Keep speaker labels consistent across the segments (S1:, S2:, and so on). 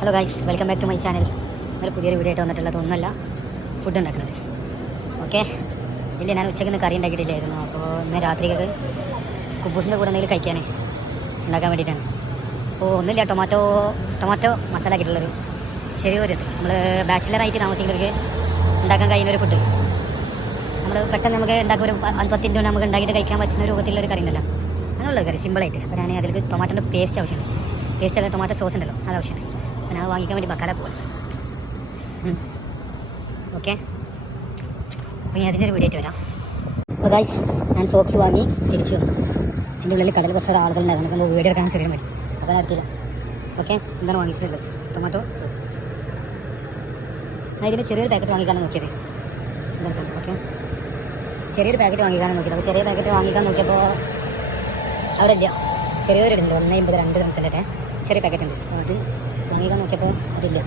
S1: Hello guys welcome back to my channel ഒരു പുതിയൊരു video ആയിട്ട് വന്നിട്ടുള്ളത് ഒന്നല്ല ഫുഡ് ഉണ്ടാക്കുന്നത്. ഓക്കെ ഇല്ല ഞാൻ ഉച്ചയ്ക്ക് കറി ഉണ്ടാക്കിയിട്ടില്ലായിരുന്നു. അപ്പോൾ ഇന്ന് രാത്രിക്ക് കുബൂസിന്റെ കൂടെ എന്തെങ്കിലും കഴിക്കാനേ ഉണ്ടാക്കാൻ വേണ്ടിയിട്ടാണ്. അപ്പോൾ ഒന്നുമില്ല ടൊമാറ്റോ ടൊമാറ്റോ മസാല ആക്കിയിട്ടുള്ളൊരു ചെറിയൊരു നമ്മൾ ബാച്ചിലറായിട്ട് താമസിക്കുന്നവർക്ക് ഉണ്ടാക്കാൻ കഴിയുന്ന ഒരു ഫുഡ് നമ്മൾ പെട്ടെന്ന് നമുക്ക് ഉണ്ടാക്കുക ഒരു പ- പത്ത് മിനിറ്റ് കൊണ്ട് നമുക്ക് ഉണ്ടാക്കിയിട്ട് കഴിക്കാൻ പറ്റുന്ന ഒരു രൂപത്തിലുള്ള ഒരു കറി ഉണ്ടല്ലോ. അങ്ങനെയുള്ള കറി സിമ്പിളായിട്ട് അപ്പോൾ ഞാൻ അതിലേക്ക് ടൊമാറ്റോന്റെ പേസ്റ്റ് ആവശ്യമുണ്ട്. പേസ്റ്റ് ഒക്കെ ടൊമാറ്റോ സോസ് ഉണ്ടല്ലോ അത് ആവശ്യമുണ്ട്. അപ്പോൾ ഞാൻ അത് വാങ്ങിക്കാൻ വേണ്ടി ബക്കാല പോകാം ഓക്കെ? അപ്പോൾ ഞാൻ അതിന്റെ ഒരു വീഡിയോ ആയിട്ട് വരാം. അപ്പോൾ ഗായ്സ് ഞാൻ സോക്സ് വാങ്ങി തിരിച്ചു. വന്നു എന്റെ ഉള്ളിൽ കടയിൽ കുറച്ചുകൂടെ ആളുകളുണ്ടായിരുന്നു നമുക്ക് വീഡിയോ എടുക്കാൻ ചെറിയ മതി അപ്പോൾ എടുത്തില്ല. ഓക്കെ? എന്താണ് വാങ്ങിച്ചിട്ടുള്ളത്? ടൊമാറ്റോ സോസ് ഞാൻ ഇതിന്റെ ചെറിയൊരു പാക്കറ്റ് വാങ്ങിക്കാനാണ് നോക്കിയത്. എന്താണ് സാർ ഓക്കെ? ചെറിയൊരു പാക്കറ്റ് വാങ്ങിക്കാനാണ് നോക്കിയത്. അപ്പോൾ ചെറിയ പാക്കറ്റ് വാങ്ങിക്കാൻ നോക്കിയപ്പോൾ അവിടെ ഇല്ല. ചെറിയൊരു ഉണ്ട് ഒന്ന് അമ്പത് രണ്ട് ദിവസത്തിന്റെ ചെറിയ പാക്കറ്റ് ഉണ്ട്. നോക്കിയപ്പോൾ അതില്ല?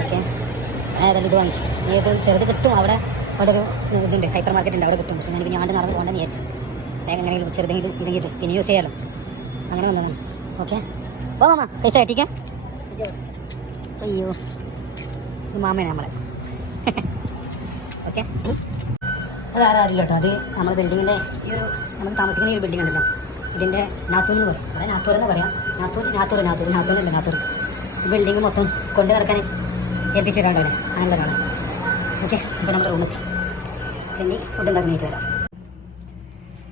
S1: ഓക്കെ. ഏതായാലും ഇത് വാങ്ങിച്ചു. ഏത് ചെറുത് കിട്ടും. അവിടെ അവിടെ ഒരു ഇതുണ്ട്. ഹൈപ്പർ മാർക്കറ്റ് ഉണ്ട്. അവിടെ കിട്ടും. പക്ഷെ ഞാൻ പിന്നെ ആണ്ട് നടന്ന് പോകണമെന്ന് വിചാരിച്ചു. വേഗം എങ്ങനെയെങ്കിലും ചെറുതെങ്കിലും ഇതെങ്കിലും പിന്നെ യൂസ് ചെയ്യാലോ. അങ്ങനെ വന്നതാണ് ഓക്കെ. ഓ മാമ. പൈസ കെട്ടിക്കാം അയ്യോ. ഇത് മാമ നമ്മളെ. ഓക്കെ. അത് ആരും അറിയില്ല കേട്ടോ. അത് നമ്മുടെ ബിൽഡിങ്ങിന്റെ ഈ ഒരു നമ്മൾ താമസിക്കുന്ന ഈ ഒരു ബിൽഡിംഗ് ഉണ്ടല്ലോ. ഇതിന്റെ നാത്തൂർ എന്ന് പറയും. അതായത് നാത്തൂർ എന്ന് പറയാം. നാത്തൂർ നാത്തൂർ നാത്തൂർ നാത്തൂർ അല്ല നാത്തൂർ ബിൽഡിംഗ് മൊത്തം കൊണ്ടു നടക്കാൻ ഏൽപ്പിച്ച ഒരാളാണ്. അങ്ങനത്തെ ഒരാളാണ്. ഓക്കെ അപ്പോൾ നമ്മുടെ റൂമെത്തി പിന്നെ ഫുഡ് ഉണ്ടാക്കി വരാം.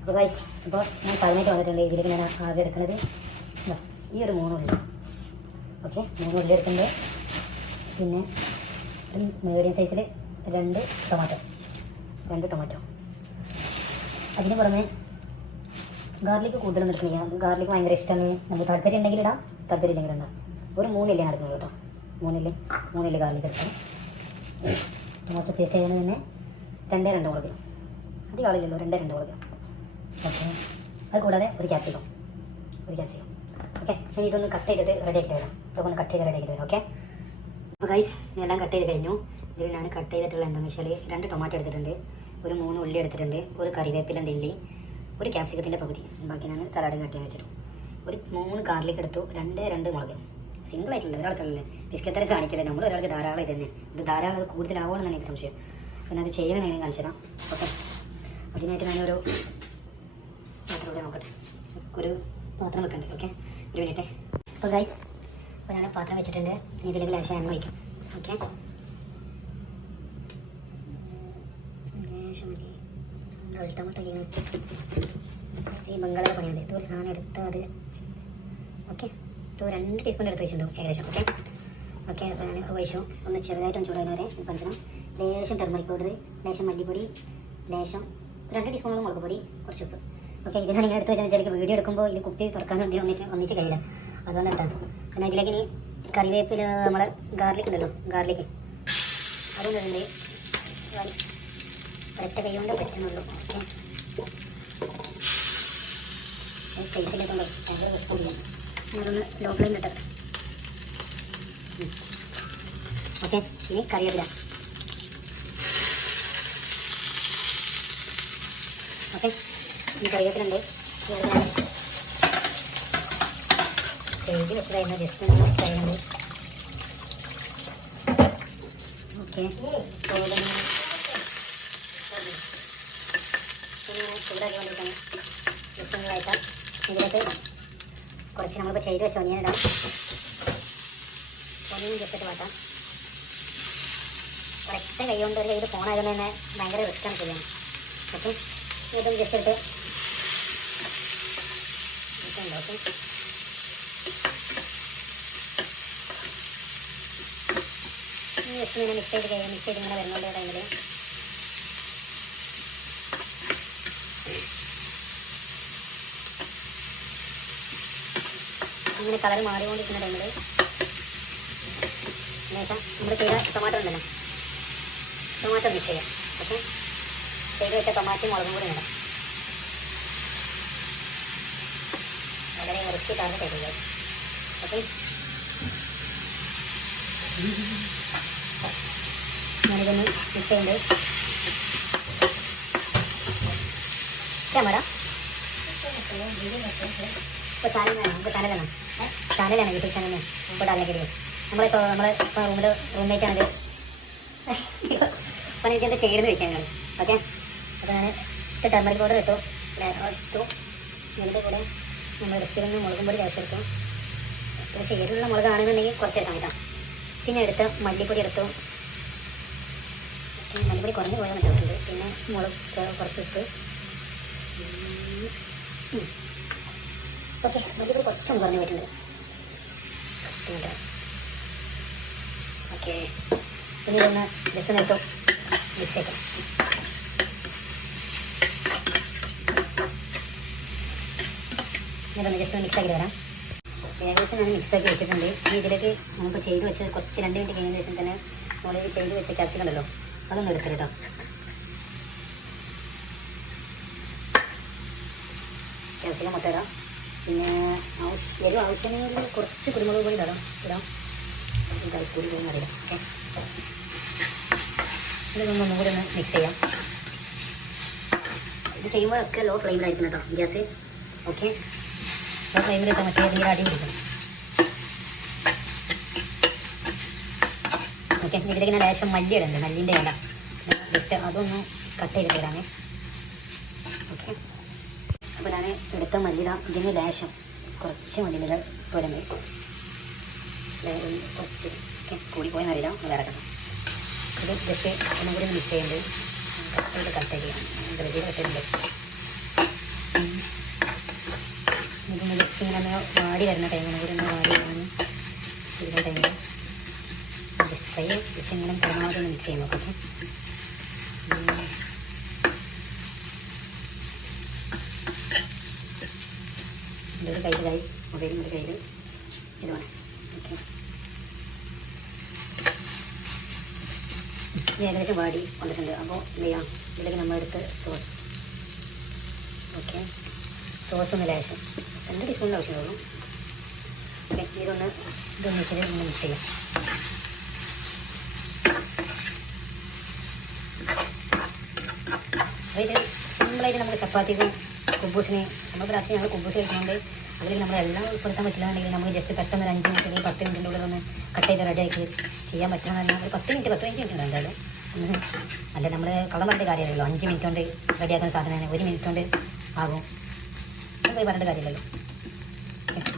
S1: അപ്പോൾ ഗൈസ് ഇപ്പോൾ ഞാൻ പതിനേറ്റ് വന്നിട്ടുണ്ട് ഇതിലേക്ക് ഞാൻ ആകെ എടുക്കുന്നത് ഈ ഒരു മൂന്നുള്ളി ഓക്കെ മൂന്ന് ഉള്ളി എടുക്കുന്നുണ്ട് പിന്നെ മീഡിയം സൈസിൽ രണ്ട് ടൊമാറ്റോ രണ്ട് ടൊമാറ്റോ അതിന് പുറമെ ഗാർലിക് കൂടുതലൊന്നും എടുക്കുന്നില്ല. ഗാർലിക് ഭയങ്കര ഇഷ്ടമാണ്. നമുക്ക് താല്പര്യം ഉണ്ടെങ്കിൽ ഇടാം താല്പര്യം ഇല്ലെങ്കിൽ ഇടാം ഒരു മൂന്നില്ലേ നടക്കുന്നത് കേട്ടോ? മൂന്നില്ലേ? മൂന്നില്ലേ ഗാർലിക് എടുക്കാം ടൊമാറ്റോ പേസ്റ്റ് ചെയ്യുന്നത് തന്നെ രണ്ടേ രണ്ട് മുളക്. അത് കാളില്ലല്ലോ രണ്ടേ രണ്ട് മുളക്. ഓക്കെ അത് കൂടാതെ ഒരു ക്യാപ്സിക്കം ഒരു ക്യാപ്സിക്കം ഓക്കെ ഇനി ഇതൊന്ന് കട്ട് ചെയ്തിട്ട് റെഡി ആക്കിയിട്ട് വരാം. ഇതൊക്കെ ഒന്ന് കട്ട് ചെയ്ത് റെഡി ആക്കിയിട്ട് വരാം. ഓക്കെ അപ്പോൾ ഗൈസ് ഇതെല്ലാം കട്ട് ചെയ്ത് കഴിഞ്ഞു. ഇതിൽ ഞാൻ കട്ട് ചെയ്തിട്ടുള്ള എന്താണെന്ന് വെച്ചാൽ രണ്ട് ടൊമാറ്റോ എടുത്തിട്ടുണ്ട്. ഒരു മൂന്ന് ഉള്ളി എടുത്തിട്ടുണ്ട്. ഒരു കറിവേപ്പിലന്റെ ഇല്ലി ഒരു ക്യാപ്സിക്കത്തിന്റെ പകുതി. ബാക്കി ഞാൻ സലാഡ് കട്ട് ചെയ്യാൻ വെച്ചിട്ടു. ഒരു മൂന്ന് ഗാർലിക് എടുത്തു. രണ്ട് രണ്ട് മുളക്. സിമ്പിൾ ആയിട്ടില്ല ഒരാൾക്കല്ലേ ബിസ്ക്കറ്റൊക്കെ കാണിക്കില്ല. നമ്മൾ ഒരാൾക്ക് ധാരാളം ഇത് തന്നെ. ഇത് ധാരാളം ഇത് കൂടുതലാവുമെന്നാണ് എനിക്ക് സംശയം. പിന്നെ അത് ചെയ്യുന്ന ഞാൻ കാണിച്ചു തരാം. ഓക്കെ. അതിനായിട്ട് ഞാനൊരു പാത്രം നോക്കട്ടെ. ഒരു പാത്രം വെക്കണ്ടേ? ഓക്കെ. ഒരു മിനിറ്റ്. അപ്പോൾ ഗൈസ് അപ്പോൾ ഞാൻ പാത്രം വെച്ചിട്ടുണ്ട്. ഇനി ഇതിലേക്ക് ലേശം എണ്ണ വയ്ക്കാം ഓക്കെ. ലേശം ഈ ബംഗാളിലെ പണിയാണ് ഇതൊരു സാധനം എടുത്താൽ അത് ഓക്കെ. ഒരു രണ്ട് ടീസ്പൂൺ എടുത്ത് വെച്ചിട്ടുണ്ടാവും ഏകദേശം ഓക്കെ ഓക്കെ ഒഴിച്ചു. ഒന്ന് ചെറുതായിട്ടൊന്ന് വരെ പഞ്ചനം ലേശം ടെർമറിക് പൗഡർ ലേശം മല്ലിപ്പൊടി ലേശം രണ്ട് ടീസ്പൂണോളം മുളക് പൊടി കുറച്ച് ഉപ്പ്. ഓക്കെ ഇതിനാണ് നിങ്ങൾ എടുത്ത് വെച്ചാൽ എനിക്ക് വീഡിയോ എടുക്കുമ്പോൾ ഇത് കുപ്പി തുറക്കാൻ വേണ്ടി ഒന്നിച്ച് ഒന്നിച്ച് കഴിയില്ല. അതുകൊണ്ട് എന്താണ് പിന്നെ ഇതിലേക്ക് ഇനി കറിവേപ്പിൽ നമ്മൾ ഗാർലിക് ഉണ്ടല്ലോ ഗാർലിക് അതും ഇതിന്റെ ഒരൊറ്റ കൈ കൊണ്ട് പറ്റുന്നുള്ളൂ. ഓക്കെ കൈസിലേക്ക് കൊണ്ട് ഭയങ്കര ഞാനൊന്ന് ലോ ഫ്ലെയിമിലിട്ട് ഓക്കെ. ഇനി കറിവേപ്പില. ഓക്കെ. ഇനി കറിവേപ്പിലുണ്ട് കഴുകി വെച്ചതായിരുന്നു. ജസ്റ്റ് ഒന്ന് ചെയ്യുന്നത് ഓക്കെ. ചൂടാക്കി വന്നിട്ടാണ് ജസ്റ്റ് ഒന്ന് വായിക്കാം ഇതിലേക്ക് കുറച്ച് നമ്മളിപ്പോൾ ചെയ്ത് വെച്ച ഒനിയൻ ഇടാം ഒനിയൻ ജസ്റ്റ് വാട്ടാം ഒരൊറ്റ കൈ കൊണ്ട് ഒരു കയ്യിൽ ഫോണായതുകൊണ്ട് തന്നെ ഭയങ്കര റിസ്ക്കാണ് ചെയ്യാൻ. ഓക്കെ ഇതും ജസ്റ്റ് എടുത്ത് ഇനി ജസ്റ്റ് ഇങ്ങനെ മിക്സ് ചെയ്ത് കഴിയാം മിക്സ് ചെയ്ത് ഇങ്ങനെ വരുന്നുണ്ട് ടൈമിൽ ഇങ്ങനെ കളർ മാറിക്കൊണ്ടിരിക്കുന്ന ടൈമിൽ ശേഷം നമ്മൾ ചെയ്ത ടൊമാറ്റോ ഉണ്ടല്ലോ. ടൊമാറ്റോ മിക്സ് ചെയ്യാം. ഓക്കെ ചെയ്ത് വെച്ച ടൊമാറ്റോ മുളകും കൂടി ഇടാം വളരെ ഇറച്ചി കാരണം കഴിക്കുക ഓക്കെ ഞാനിതൊന്ന് മിക്സ് ചെയ്യുന്നുണ്ട് ക്യാമറ ഇപ്പോൾ ചാനൽ വേണം നമുക്ക് ചാനൽ വേണം. ചാനലാണ് യൂട്യൂബ് ചാനൽ ഇപ്പോൾ ഡാലിലേക്ക് നമ്മളെ നമ്മളെ റൂമിൽ റൂംമേറ്റാണിത് അപ്പം എനിക്ക് എന്താ ചെയ്യണമെന്ന് വിഷയങ്ങൾ ഓക്കെ? അപ്പോൾ ഞാൻ ഇട്ട് ടർമറിക് പൗഡർ ഇട്ടു. ഇട്ടു. ഇതിന്റെ കൂടെ നമ്മൾ ഇറച്ചിരുന്ന് മുളകും പൊടി ചേർത്തെടുത്തു പക്ഷേ എരിവുള്ള മുളകാണെന്നുണ്ടെങ്കിൽ കുറച്ചെടുക്കാം കേട്ടോ. പിന്നെ എടുത്ത് മല്ലിപ്പൊടി എടുത്തു. മല്ലിപ്പൊടി കുറഞ്ഞു പോയാൽ മറ്റുണ്ട് പിന്നെ മുളക് കുറച്ച് ഇട്ട്. ഓക്കെ മല്ലിപ്പൊടി കുറച്ചും കുറഞ്ഞു പോയിട്ടുണ്ട് ഓക്കെ. ഇനി ഇതൊന്ന് ജസ്റ്റ് ഒന്ന് ഇട്ടു മിക്സ് ചെയ്തു ഇതൊന്ന് ജസ്റ്റ് മിക്സ് ആക്കി വരാം ഏകദേശം ഞാൻ മിക്സ് വെച്ചിട്ടുണ്ട്. ഇനി ഇതിലേക്ക് നമുക്ക് ചെയ്ത് വെച്ച് കുറച്ച് രണ്ട് മിനിറ്റ് കഴിഞ്ഞ ശേഷം തന്നെ മുകളിൽ ചെയ്ത് വെച്ച ഉണ്ടല്ലോ അതൊന്ന് എടുക്കരുത് കേട്ടോ. ക്യാപ്സിക്കം മുട്ട ഇടാം. പിന്നെ ആവശ്യം എരിവ് ആവശ്യമെങ്കിൽ കുറച്ച് കുരുമുളക് പൊടി ഇടാം. ഇടാം. എനിക്ക് കൂടി പോകുന്ന അറിയാം ഓക്കെ. ഇത് ഒന്നും കൂടി ഒന്ന് മിക്സ് ചെയ്യാം. ഇത് ചെയ്യുമ്പോഴൊക്കെ ലോ ഫ്ലെയിമിലായിരിക്കും കേട്ടോ ഗ്യാസ്. ഓക്കെ. ലോ ഫ്ലെയിമിലിട്ട് മറ്റേ തീരെ അടി പിടിക്കണം. ഓക്കെ. ഞാൻ ലേശം മല്ലി ഇടണ്ട്? മല്ലിന്റെ ഇല. ജസ്റ്റ് അതൊന്ന് കട്ട് ചെയ്തിട്ട് തരാമേ അപ്പോൾ എടുത്ത മല്ലിട ഇതിന് ലേശം കുറച്ച് മല്ലിലകൾ പോലെ കുറച്ച് കൂടി പോയി അറിയില്ല അത് ഇറക്കണം. ഇത് ജസ്റ്റ് ഒന്നും കൂടി മിക്സ് ചെയ്യുന്നത്. കട്ട് ചെയ്ത് കട്ട് ചെയ്യാം ബ്രസീൽ കട്ട് ഇതൊന്ന് ഇങ്ങനെ വാടി വരുന്ന ടൈമിന് കൂടി ഒന്ന് വാടി വരുന്ന ചെയ്യുന്ന ടൈമിൽ ജസ്റ്റ് ഇങ്ങനെ പരമാവധി മിക്സ് ചെയ്യുന്നു ഓക്കെ ഒരു കയ്യിൽ ഗൈസ് മൊബൈലും ഒരു കയ്യിൽ ഇതുമാണ് ഓക്കെ ഏകദേശം വാടി വന്നിട്ടുണ്ട് അപ്പോൾ ചെയ്യാം? ഇതിലേക്ക് നമ്മൾ എടുത്ത് സോസ് ഓക്കെ സോസ് ഒന്ന് ലേശം. രണ്ട് ടീസ്പൂണിന്റെ ആവശ്യമുള്ളൂ ഓക്കെ ഇതൊന്ന് ഇതൊന്ന് വെച്ചിട്ട് ഒന്ന് മിക്സ് ചെയ്യാം. അപ്പോൾ ഇത് സിമ്പിളായിട്ട് നമുക്ക് ചപ്പാത്തിക്കും കുബൂസിന്. നമ്മൾ രാത്രി ഞങ്ങൾ കുബൂസ് കഴിക്കുന്നുണ്ട് അതിലേക്ക് നമ്മളെല്ലാം ഉൾപ്പെടുത്താൻ പറ്റില്ലാന്നുണ്ടെങ്കിൽ നമുക്ക് ജസ്റ്റ് പെട്ടെന്ന് ഒരു അഞ്ച് മിനിറ്റ് അല്ലെങ്കിൽ പത്ത് മിനിറ്റിന്റെ ഉള്ളിൽ ഒന്ന് കട്ട് ചെയ്ത് റെഡിയാക്കി ചെയ്യാൻ പറ്റുമെന്ന് ഒരു പത്ത് മിനിറ്റ് പത്ത് പതിനഞ്ച് മിനിറ്റ് ഉണ്ട് എന്തായാലും. അല്ല നമ്മൾ കള്ളം കാര്യമല്ലല്ലോ. അഞ്ച് മിനിറ്റ് കൊണ്ട് റെഡിയാക്കുന്ന സാധനമാണ് ഒരു മിനിറ്റ് കൊണ്ട് ആകും. അത് പറഞ്ഞിട്ട് കാര്യമില്ലല്ലോ. ഓക്കെ.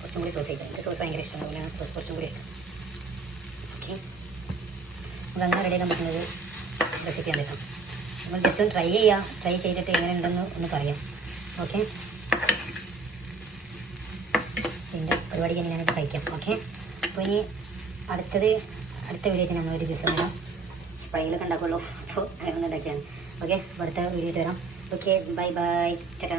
S1: കുറച്ചും കൂടി സോസ് കഴിക്കാം. സോസ് ഭയങ്കര ഇഷ്ടമാണ്. ഞാൻ സോസ് കുറച്ചും കൂടി ഓക്കെ. നമുക്ക് അങ്ങനെ റെഡിയാക്കാൻ പറ്റുന്നത് റെസിപ്പിയാണ് കേട്ടോ. നമ്മൾ ജസ്റ്റ് ഒന്ന് ട്രൈ ചെയ്യാം. ട്രൈ ചെയ്തിട്ട് എങ്ങനെ ഉണ്ടെന്ന് ഒന്ന് പറയാം. ഓക്കെ ഇതിന്റെ പരിപാടി തന്നെ ഞാനിപ്പോൾ കഴിക്കാം. ഓക്കെ അപ്പോൾ ഇനി അടുത്തത് അടുത്ത വീഡിയോ നമ്മൾ ഒരു ദിവസം വരാം. പഴയലൊക്കെ ഉണ്ടാക്കുള്ളൂ. അപ്പോൾ അങ്ങനെ ഉണ്ടാക്കിയാണ് ഓക്കെ അടുത്ത വീഡിയോ വരാം. ഓക്കെ ബൈ ബൈ ചേട്ടാ